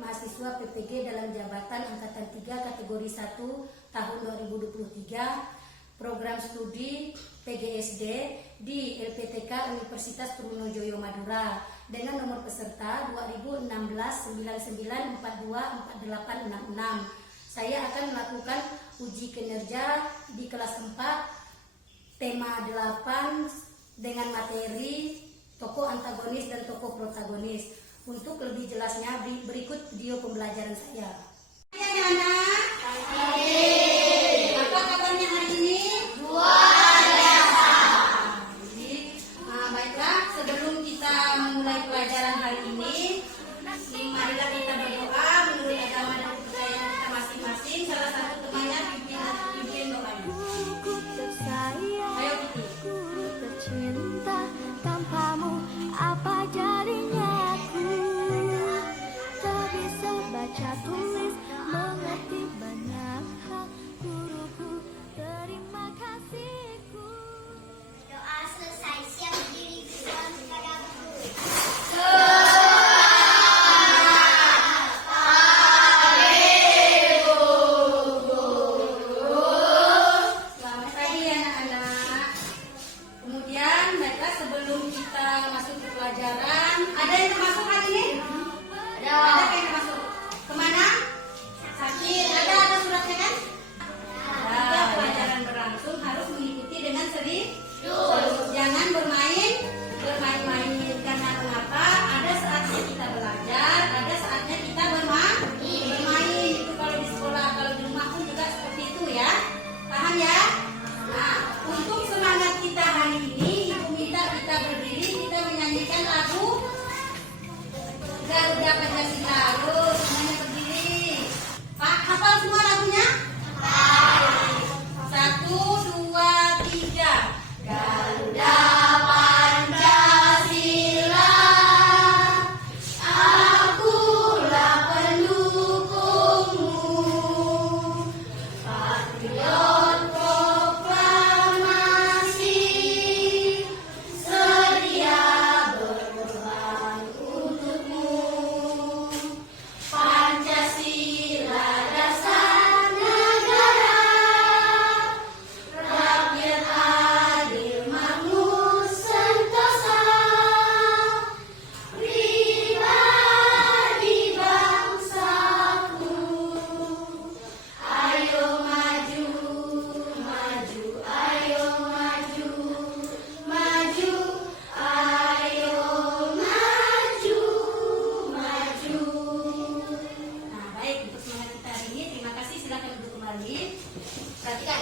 mahasiswa PPG dalam jabatan Angkatan 3 kategori 1 tahun 2023 program studi PGSD di LPTK Universitas Trunojoyo Madura dengan nomor peserta 2016-99424866. Saya akan melakukan uji kinerja di kelas 4 tema 8 dengan materi tokoh antagonis dan tokoh protagonis. Untuk lebih jelasnya berikut video pembelajaran saya. Hai anak, apa kabarnya hari ini? Luar biasa. Baiklah, sebelum kita memulai pelajaran hari ini, marilah kita berdoa menurut agama dan kepercayaan kita masing-masing. Salah satu temannya pimpin doanya. Ayo Kiki. Tercinta tanpamu apa jadinya aku, tak bisa baca tulis mengerti banyak hal guruku, terima kasihku. Doa selesai, siap berdiri berdoa kepada guru. Ada yang termasuk hari ini? Ada yang termasuk? Kemana? Sakit. Ada suratnya kan? Ada. Pelajaran berlangsung harus mengikuti dengan serius. Jangan bermain-main. Karena kenapa? Ada saatnya kita belajar, ada saatnya kita bermain. Itu kalau di sekolah, kalau di rumah pun juga seperti itu ya. Paham ya? Nah, untuk semangat kita hari ini, Ibu minta kita berdiri, kita menyanyikan lagu Garuda Pancasila. Semuanya berdiri. Pak, hafal semua lagunya? Baik. 1, 2, 3. Garuda Pancasila, akulah pendukungmu, patriot proklamasi, sedia berkorban untukmu. Pancasila dasar negara, rakyat adil makmur sentosa, pribadi bangsaku. Ayo maju, maju, ayo maju, maju, ayo maju, maju. Nah, baik, untuk semangat kita hari ini, terima kasih. Silakan duduk kembali. Perhatikan.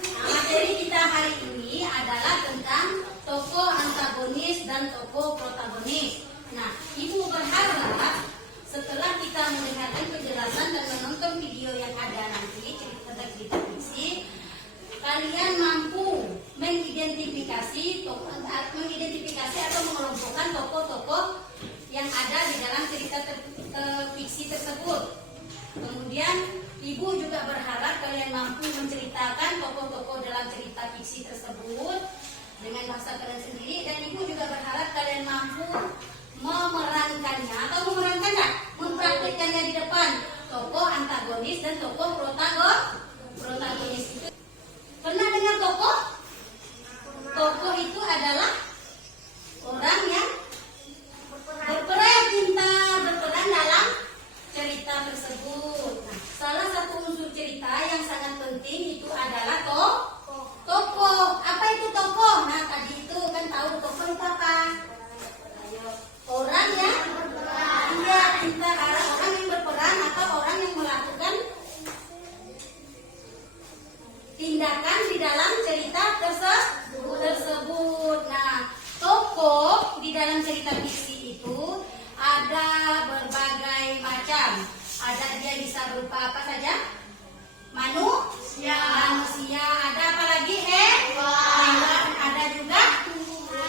Nah, materi kita hari ini adalah tentang tokoh antagonis dan tokoh protagonis. Nah, Ibu berharap setelah kita mendengarkan penjelasan dan menonton video yang ada nanti tentang cerita fiksi, kalian mampu mengidentifikasi atau mengelompokkan tokoh-tokoh yang ada di dalam cerita fiksi tersebut. Kemudian Ibu juga berharap kalian mampu menceritakan tokoh-tokoh dalam cerita fiksi tersebut dengan bahasa kalian sendiri, dan Ibu juga berharap kalian mampu memerankannya atau mempraktikkannya di depan tokoh antagonis dan tokoh protagonis itu. Pernah dengar tokoh? Tokoh itu adalah orang yang berperan dalam cerita tersebut. Nah, salah satu unsur cerita yang sangat penting itu adalah tokoh. Apa itu tokoh? Nah, tadi itu kan tahu tokoh itu apa? Orang yang berperan. Iya, antara orang yang berperan atau orang yang melakukan tindakan di dalam cerita tersebut. Nah, tokoh di dalam cerita fiksi itu ada berbagai macam. Ada dia bisa berupa apa saja? Manusia. Ada apa lagi? Hewan. Ada juga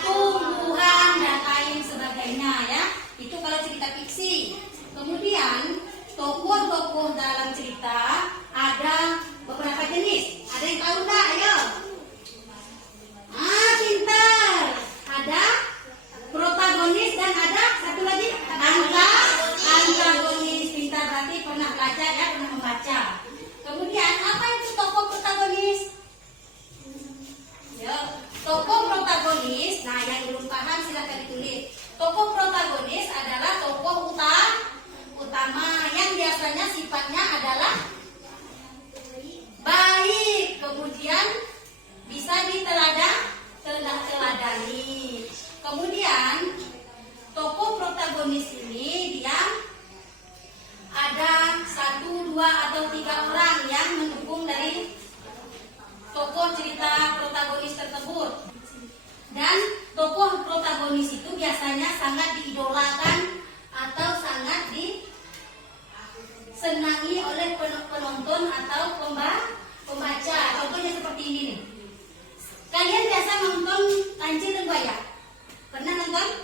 tumbuhan dan lain sebagainya ya. Itu kalau cerita fiksi. Kemudian tokoh-tokoh dalam cerita ada beberapa jenis. Ada yang tahu nggak? Ayo. Pintar. Ada protagonis dan ada satu lagi antagonis. biasanya sangat diidolakan atau sangat disenangi oleh penonton atau pembaca. Contohnya seperti ini nih. Kalian biasa nonton Kancil dan Buaya? Pernah nonton?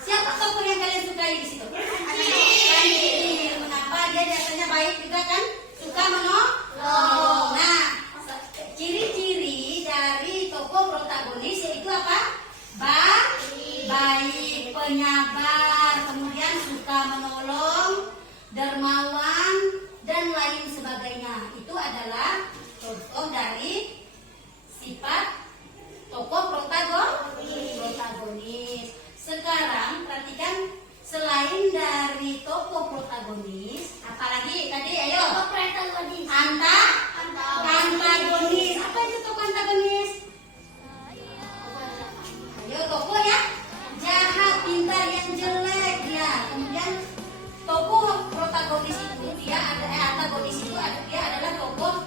Siapa tokoh yang kalian sukai di situ? Kancil. Mengapa? Dia biasanya baik juga kan? Suka menolong. Nah, ciri-ciri dari tokoh protagonis yaitu apa? Baik, penyabar, kemudian suka menolong, dermawan, dan lain sebagainya. Itu adalah contoh dari sifat tokoh protagonis. Sekarang perhatikan, selain dari tokoh protagonis, apalagi tadi ayo. Antagonis. Apa itu tokoh antagonis? Ayo tokoh ya, jahat, pintar, yang jelek ya. Kemudian tokoh protagonis itu dia antagonis itu dia adalah tokoh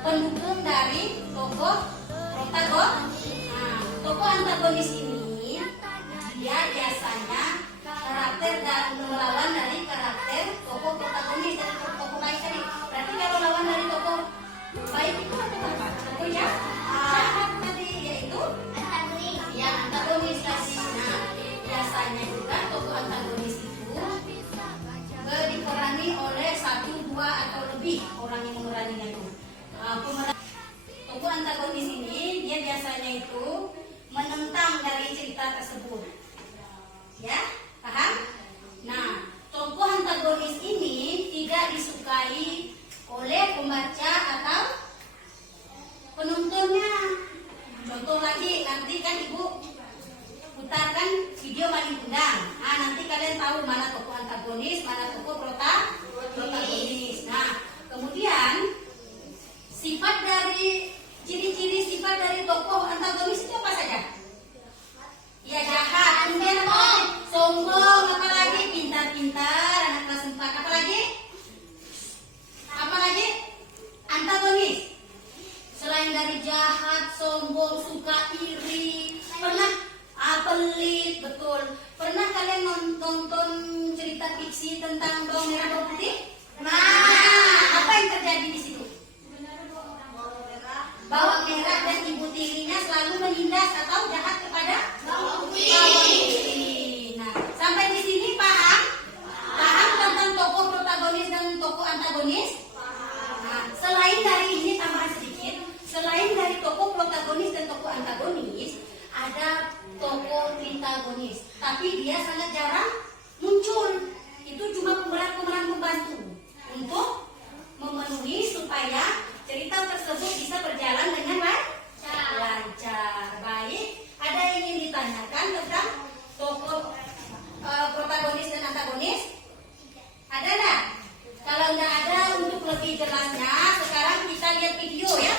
pendukung dari tokoh protagonis. Nah, tokoh antagonis ini dia biasanya karakter dan melawan dari karakter tokoh protagonis dan tokoh baik tadi. Berarti kalau lawan dari tokoh baik itu apa? Tokoh ya jahat tadi, yaitu antagonis tadi. Nah, biasanya juga tokoh antagonis itu diperangi oleh 1, 2 atau lebih orang yang memeranginya itu. Tokoh antagonis ini dia biasanya itu menentang dari cerita tersebut. Ya, paham? Nah, tokoh antagonis ini tidak disukai oleh pembaca atau penontonnya. Contoh lagi, nanti kan Ibu putarkan video Malin Kundang. Nah, nanti kalian tahu mana tokoh antagonis, mana tokoh protagonis. Nah, kemudian ciri-ciri sifat dari tokoh antagonis itu apa saja? Ya, jahat, kemudian apa lagi? Sombong, apa lagi? Pintar-pintar, anak kelas 4, apa lagi? Apa lagi? Antagonis. Selain dari jahat, sombong, suka iri, pernah pelit, betul. Pernah kalian nonton cerita fiksi tentang bawang merah bawang putih? Nah, apa yang terjadi di situ? Bawang merah dan ibu tirinya selalu menindas atau jahat kepada bawang putih. Nah, sampai di sini paham? Paham tentang tokoh protagonis dan tokoh antagonis? Nah, selain dari ini tambahan sedikit, selain dari tokoh protagonis dan tokoh antagonis, ada tokoh tritagonis. Tapi dia sangat jarang muncul. Itu cuma pemeran pembantu untuk memenuhi supaya cerita tersebut bisa berjalan dengan lancar. Baik, ada yang ingin ditanyakan tentang tokoh protagonis dan antagonis? Ada nggak? Kalau nggak ada, untuk lebih jelasnya sekarang kita lihat video ya.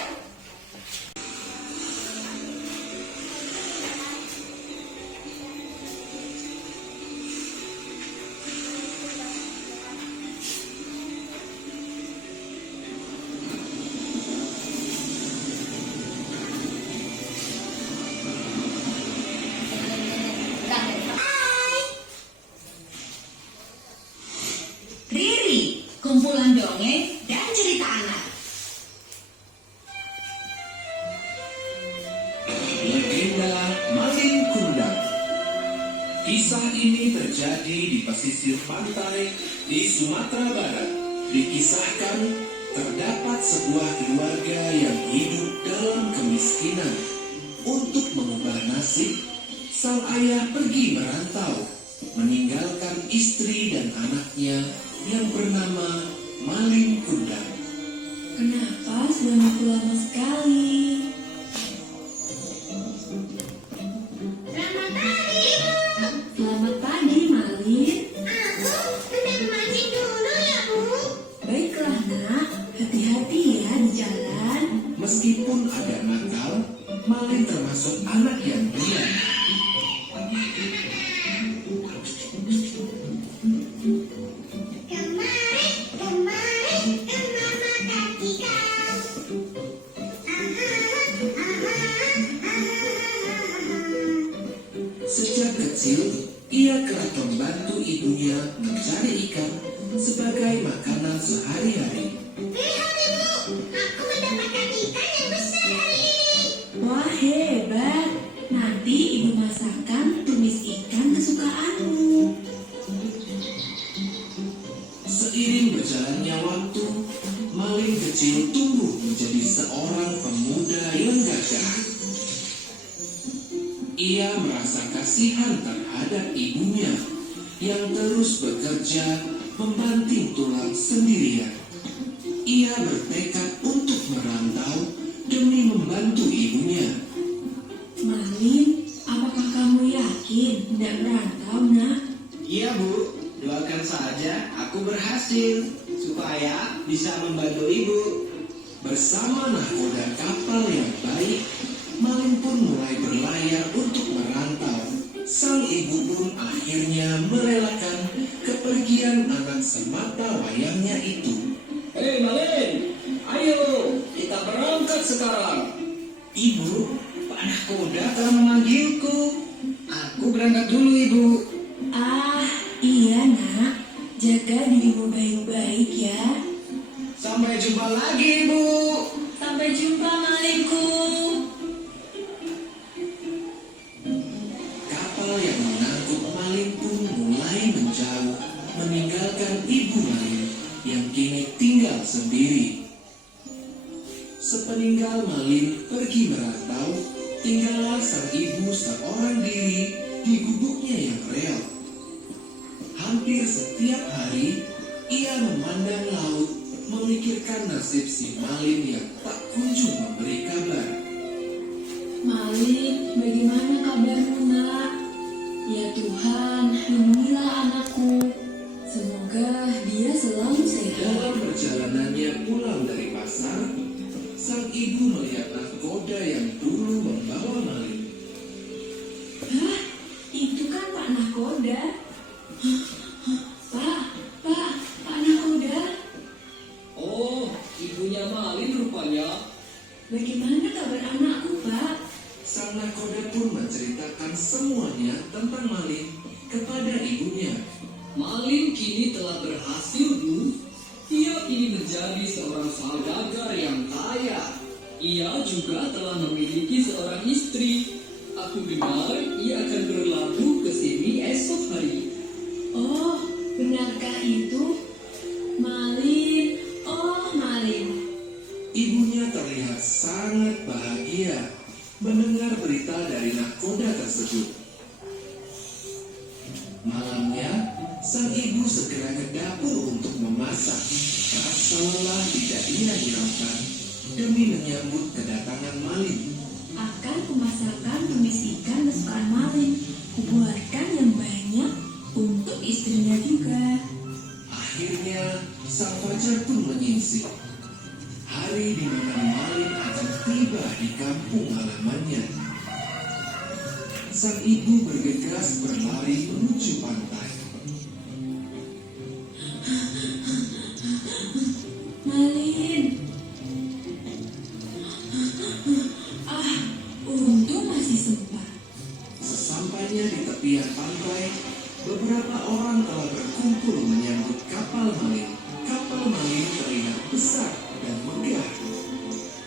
Riri, kumpulan dongeng dan cerita anak. Legenda Malin Kundang. Kisah ini terjadi di pesisir pantai di Sumatera Barat. Dikisahkan terdapat sebuah keluarga yang hidup dalam kemiskinan. Untuk mengubah nasib, sang ayah pergi merantau, meninggalkan istri dan anaknya yang bernama Malin Kundang. Kenapa suamiku lama sekali? Selamat pagi, Malin. Aku hendak mancing dulu ya, Bu. Baiklah, nak. Hati-hati ya di jalan. Meskipun agak nakal, Malin termasuk anak yang diam. Kemarin, kemana kaki kau? Aha, mencari ikan sebagai makanan sehari-hari. Lihat ibu, aku mendapatkan ikan yang besar hari ini. Wah, hebat. Nanti ibu masakan tumis ikan kesukaanmu. Seiring berjalannya waktu, Malin kecil tumbuh menjadi seorang pemuda yang gagah. Ia merasa kasihan terhadap ibunya yang terus bekerja membanting tulang sendirian. Ia bertekad untuk merantau demi membantu ibunya. Malin, apakah kamu yakin hendak merantau, nak? Iya Bu, doakan saja aku berhasil supaya bisa membantu Ibu. Bersama nahkoda kapal yang baik, Malin pun mulai berlayar untuk merantau. Sang ibu pun akhirnya merelakan kepergian anak semata wayangnya itu. Hei Malin, ayo kita berangkat sekarang. Ibu, Pak Nahkoda telah memanggilku. Aku berangkat dulu Ibu. Ah, iya, nak. Jaga dirimu baik-baik ya. Sampai jumpa lagi Ibu. Sampai jumpa, Malinku. Kapal yang mengangkut Malin pun mulai menjauh, meninggalkan ibu Malin yang kini tinggal sendiri. Sepeninggal Malin pergi merantau, tinggallah sang ibu seorang diri di gubuknya yang reot. Hampir setiap hari, ia memandang laut, memikirkan nasib si Malin yang tak kunjung memberi kabar. Malin, bagaimana kabarmu, nak? Ya Tuhan, lindungilah anakku. Semoga dia selalu sehat. Dalam perjalanannya pulang dari pasar, sang ibu melihat nahkoda yang dulu membawa Malin. Hah? Itu kan Pak Nahkoda. Pak Nahkoda. Oh, ibunya Malin rupanya. Bagaimana kabar anakku, Pak? Sang nahkoda pun menceritakan semuanya tentang Malin kepada ibunya. Malin kini telah berhasil, Bu. Ia kini menjadi seorang saudagar yang kaya. Ia juga telah memiliki seorang istri. Aku dengar ia akan berlabuh ke sini esok hari. Oh, benarkah itu? Malin, oh Malin. Ibunya terlihat sangat bahagia mendengar berita dari nahkoda tersebut. Malamnya, sang ibu segera ke dapur untuk memasak. Rasa lelah tidak ia hiraukan demi menyambut kedatangan Malin. Akan kumasakan tumis ikan kesukaan Malin. Kubuatkan yang banyak untuk istrinya juga. Akhirnya, sang fajar pun menyingsing. Hari di mana Malin akan tiba di kampung halamannya. Sang ibu bergegas berlari menuju pantai. Malin. Untung masih sempat. Sesampainya di tepian pantai, beberapa orang telah berkumpul menyambut kapal Malin. Kapal Malin terlihat besar dan megah.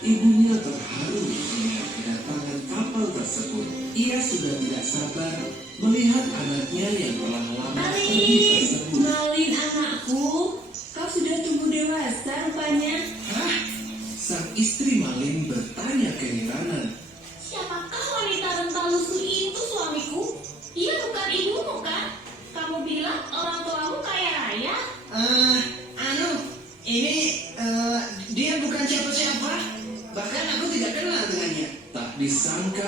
Ibunya terharu melihat kedatangan kapal tersebut. Ia sudah tidak sabar melihat anaknya yang telah lama pergi tersebut. Malin anakku, kau sudah tumbuh dewasa rupanya. Hah? Sang istri Malin bertanya keheranan. Siapakah wanita renta lusuh itu, suamiku? Ia bukan ibumu, kan? Kamu bilang orang tuamu kaya raya? Dia bukan siapa-siapa. Bahkan aku tidak kenal dengannya. Tak disangka,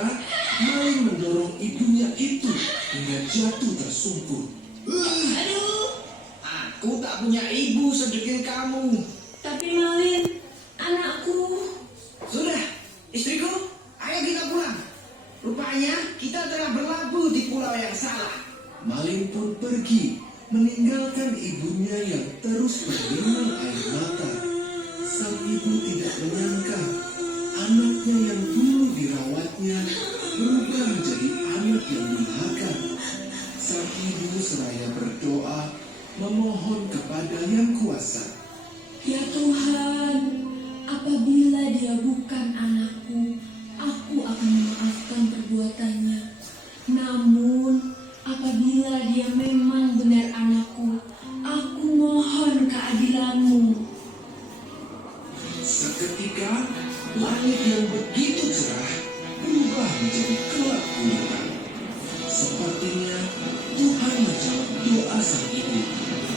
Malin mendorong ibunya itu hingga jatuh tersungkur. Aduh, Aku tak punya ibu sedekil kamu. Tapi Malin, anakku. Sudah, istriku, ayo kita pulang. Rupanya kita telah berlabuh di pulau yang salah. Malin pun pergi, meninggalkan ibunya yang terus berlinang air mata. Sang ibu tidak menyangka anaknya yang dulu dirawatnya berubah menjadi anak yang durhaka. Sang ibu seraya berdoa memohon kepada Yang Kuasa. Ya Tuhan, apabila dia bukan anakku, aku akan memaafkan perbuatannya. Namun, apabila dia memang benar anakku, aku mohon keadilan-Mu. Seketika, langit yang begitu cerah berubah menjadi gelap gulita. Sepertinya Tuhan menjawab doa sang ibu.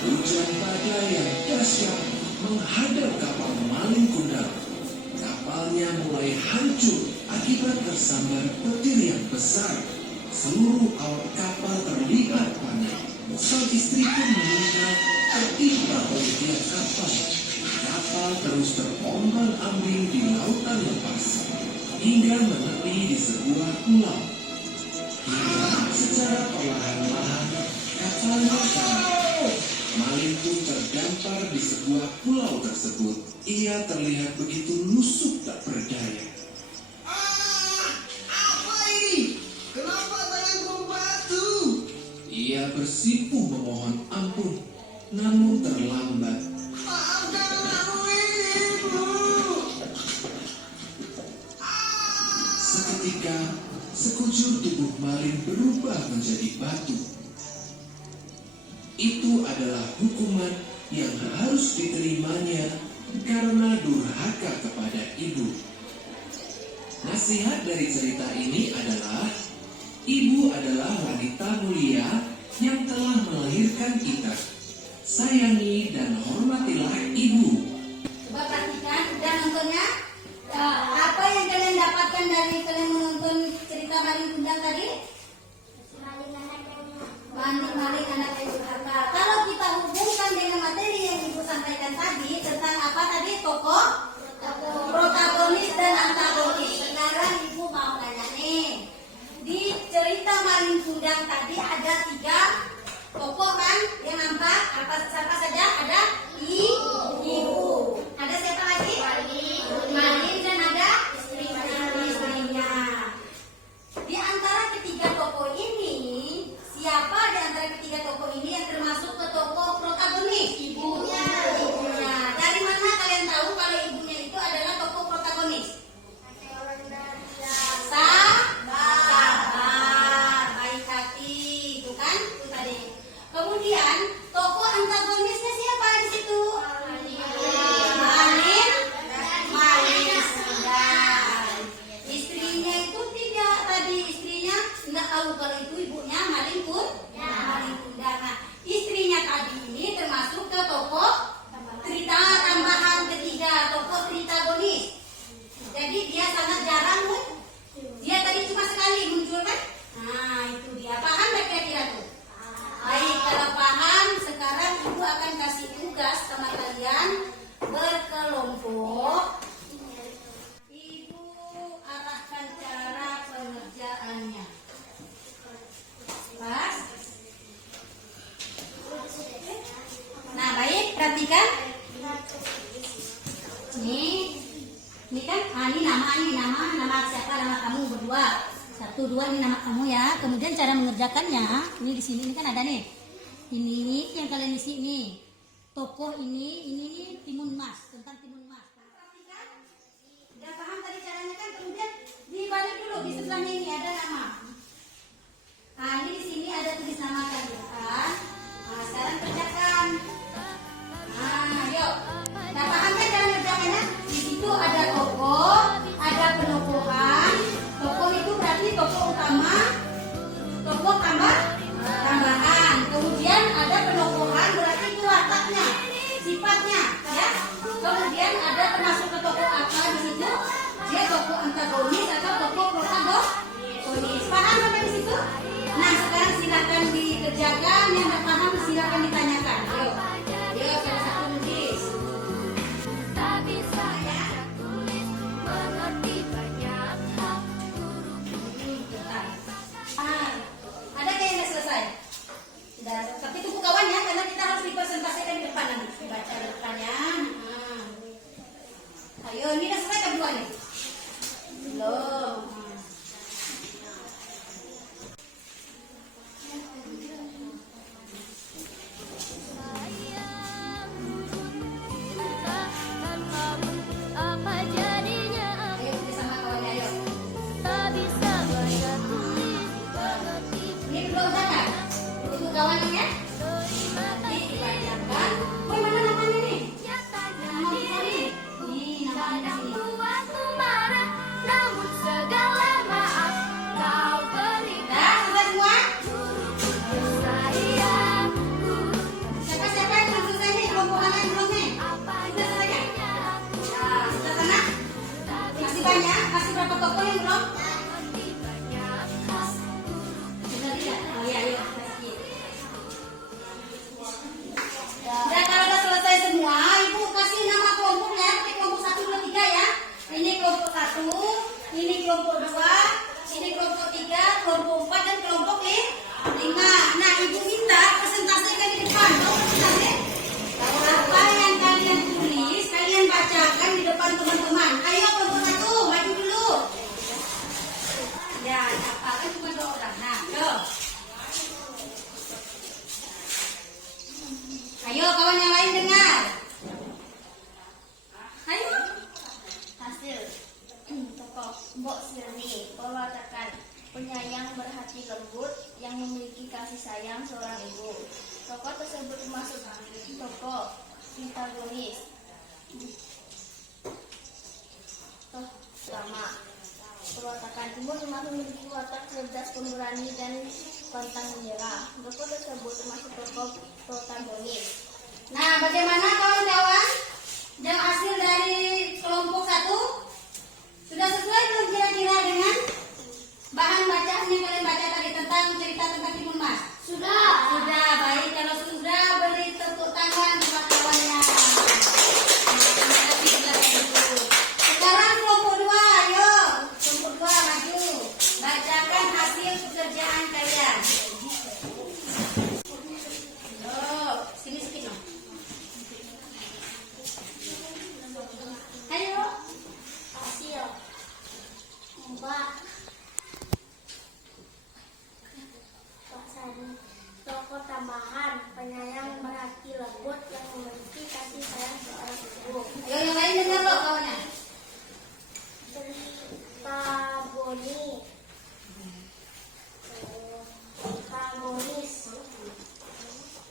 Hujan badai yang dahsyat menghadap kapal maling kundang. Kapalnya mulai hancur akibat tersambar petir yang besar. Seluruh awak kapal terlihat panik. Sang istri pun meninggal tertimpa oleh tiang kapal. Kapal terus terombang-ambing di lautan lepas hingga menepi di sebuah pulau. Hingga secara perlahan-lahan kapalnya karam. Maling pun terdampar di sebuah pulau tersebut. Ia terlihat begitu lusuh tak berdaya. Apa ini? Kenapa tanganku membatu? Ia bersimpuh memohon ampun, namun terlambat. Maafkan aku, Ibu. Seketika, sekujur tubuh maling berubah menjadi batu. Itu adalah hukuman yang harus diterimanya karena durhaka kepada ibu. Nasihat dari cerita ini adalah, ibu adalah wanita mulia yang telah melahirkan kita. Sayangi dan hormatilah ibu. Coba perhatikan, udah nontonnya? Apa yang kalian dapatkan dari kalian menonton cerita maling kundang tadi? Maling anak yang durhaka. Kalau kita hubungkan dengan materi yang ibu sampaikan tadi tentang apa tadi, tokoh, protagonis dan antagonis. Sekarang ibu mau nanya nih, di cerita maling kundang tadi ada 3 tokoh kan yang nampak. Siapa saja? Ada ibu. Ada siapa lagi? Maling dan ada istrinya. Di antara ketiga tokoh ini, siapa di antara ketiga tokoh ini yang termasuk ke tokoh protagonis? Ibunya. Dari mana kalian tahu kalau ibunya itu adalah tokoh protagonis? Sabar, baik hati, itu kan? Itu tadi. Kemudian tokoh antagonisnya siapa di situ? Maling sedang. Istrinya itu tidak, tadi istrinya nggak tahu kalau itu ibunya maling kundang. Nah, istrinya tadi ini termasuk ke tokoh cerita tambahan ketiga, tokoh tritagonis. Jadi dia sangat jarang, dia tadi cuma sekali muncul kan? Nah itu dia, paham nggak kira-kira tuh? Baik, kalau paham, sekarang ibu akan kasih tugas sama kalian berkelompok. Ibu arahkan cara pengerjaannya. Pas. Nah baik, perhatikan. Ini kan, ini nama siapa? Nama kamu berdua. 1, 2 ini nama kamu ya. Kemudian cara mengerjakannya, ini di sini ini kan ada nih. Ini yang kalian isi ini. Tokoh ini timun mas, tentang timun mas. Perhatikan. Udah paham tadi caranya kan? Kemudian dibalik dulu di sebelahnya ini ada nama. Nah, ini di sini ada tulis nama kalian. Nah, sekarang kerjakan. Nah, yuk. Nah, paham kan cara mengerjakannya? Di situ ada tokoh, ada penokohan. Tokoh itu berarti tokoh utama, tokoh tambahan. Kemudian ada penokohan, berarti itu wataknya, sifatnya, ya. Kemudian ada termasuk ke tokoh apa di situ? Dia tokoh antagonis atau tokoh protagonis. Paham sampai di situ? Nah, sekarang silakan dikerjakan. Yang tidak paham silakan ditanyakan. Ayo. kelompok 2, ini kelompok 3, kelompok 4 dan kelompok 5. Nah, ibu minta presentasikan di depan. Tahu presentasi? Apa yang kalian tulis, kalian bacakan di depan teman-teman. Ayo kelompok 1, maju dulu. Ya, apa kan cuma 2 orang. Nah, yuk. Ayo kawan yang lain dengar. Ayo. Hasil tokoh Mbok Sirni mewakilkan penyayang berhati lembut yang memiliki kasih sayang seorang ibu. Tokoh tersebut termasuk tokoh antagonis. Pertama, perwatakan timur termasuk memiliki watak cerdas, pemberani dan pantang menyerah. Tokoh tersebut termasuk tokoh protagonis. Nah, bagaimana kawan-kawan? Jam hasil dari kelompok 1 sudah sesuai belum kira-kira dengan bahan bacaan yang kalian baca tadi tentang cerita tentang Timun Mas? Sudah. Sudah, baik. Kalau sudah, beri tepuk tangan buat kawannya. Sekarang kelompok 2, ayo. Kelompok 2 maju. Bacakan hasil pekerjaan kalian. Oh, sini sedikit dong. Ayo. Hasil Mbak Sari, tokoh tambahan, penyayang berhati lembut yang memiliki kasih sayang seorang ibu. Ayo yang lain dengar loh kawannya. Protagonis.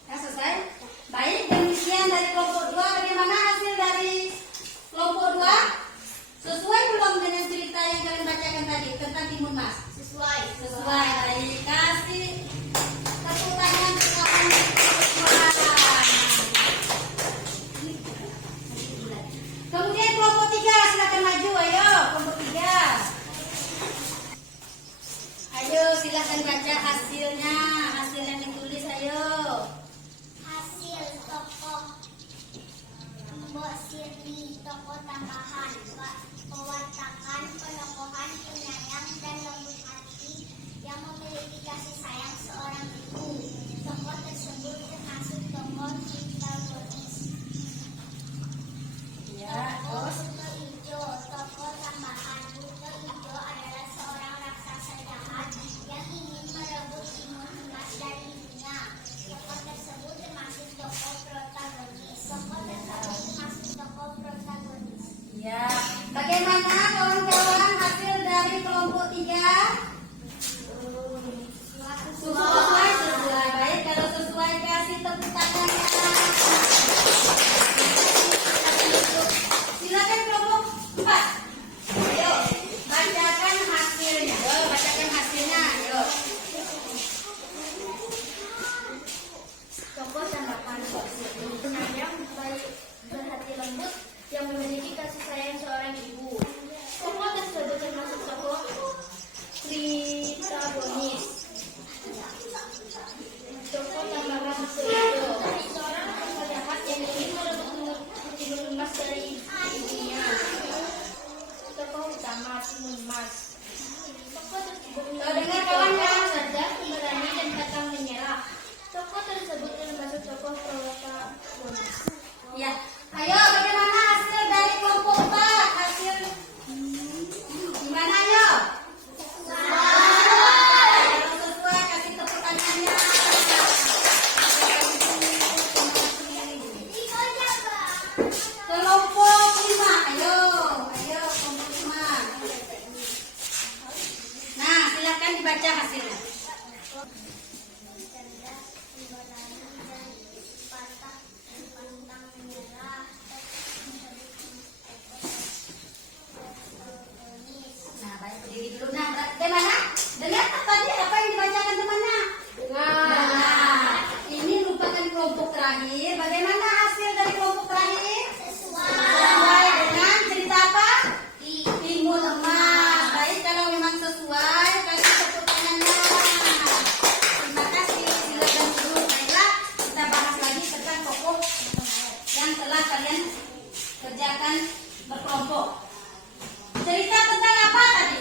Ya, selesai. Baik, demikian dari kelompok 2. Bagaimana hasil dari kelompok 2? Sesuai belum dengan cerita yang kalian bacakan tadi tentang Timun Mas? Sesuai. Sesuai. Baik, kasih tepuk tangan untuk kawan kelompok 2. Kemudian kelompok 3 silakan maju. Ayo, kelompok 3. Ayo silakan baca hasilnya. Hasil yang ditulis, ayo. Hasil tokoh Mbok Sirni, tokoh tambahan, pewatakan, penokohan, penyayang dan lembut hati yang memiliki kasih sayang seorang ibu. Tokoh tersebut termasuk tokoh antagonis. Ya, terus. Buto Ijo, tokoh tambahan. Buto Ijo adalah seorang raksasa jahat yang ingin merebut Timun Mas dari ibunya. Tokoh tersebut termasuk tokoh protagonis. Ya, bagaimana kawan-kawan hasil dari kelompok 3? Sesuai. Baik, kalau sesuai kasih tepuk tangannya. Silakan kelompok 4. Ayo, bacakan hasilnya. Ayo, bacakan hasilnya. Ayo. Tokoh tambahan penyayang baik berhati lembut yang memiliki kasih sayang seorang ibu. Tokoh tersebut termasuk tokoh protagonis. Tokoh tambahan itu seorang raksasa jahat yang ingin merebut Timun Mas dari ibunya. Tokoh utama Timun Mas. Tokoh tersebut Dengar kawan-kawan. cerdas, pemberani dan pantang menyerah. Tokoh tersebut termasuk tokoh protagonis. Ya, ayo bagaimana hasil dari kelompok 4? Hasil gimana ayo? Kalau sesuai kasih tepuk tangannya. Kelompok 5, ayo kelompok 5. Nah, silakan dibaca hasilnya. Cerdas, pemberani dan pantang menyerah. Nah, baik berdiri dulu. Nah, bagaimana? Dengar tadi apa yang dibacakan temannya? Nah, ini merupakan kelompok terakhir. Bagaimana hasil dari kelompok terakhir? Sesuai dengan cerita apa? Timun Emas. Baik, kalau memang sesuai, kasih tepuk tangannya. Terima kasih. Silakan dulu. Baiklah, kita bahas lagi tentang tokoh yang telah kalian kerjakan berkelompok. Cerita tentang apa tadi?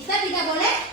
Kita tidak boleh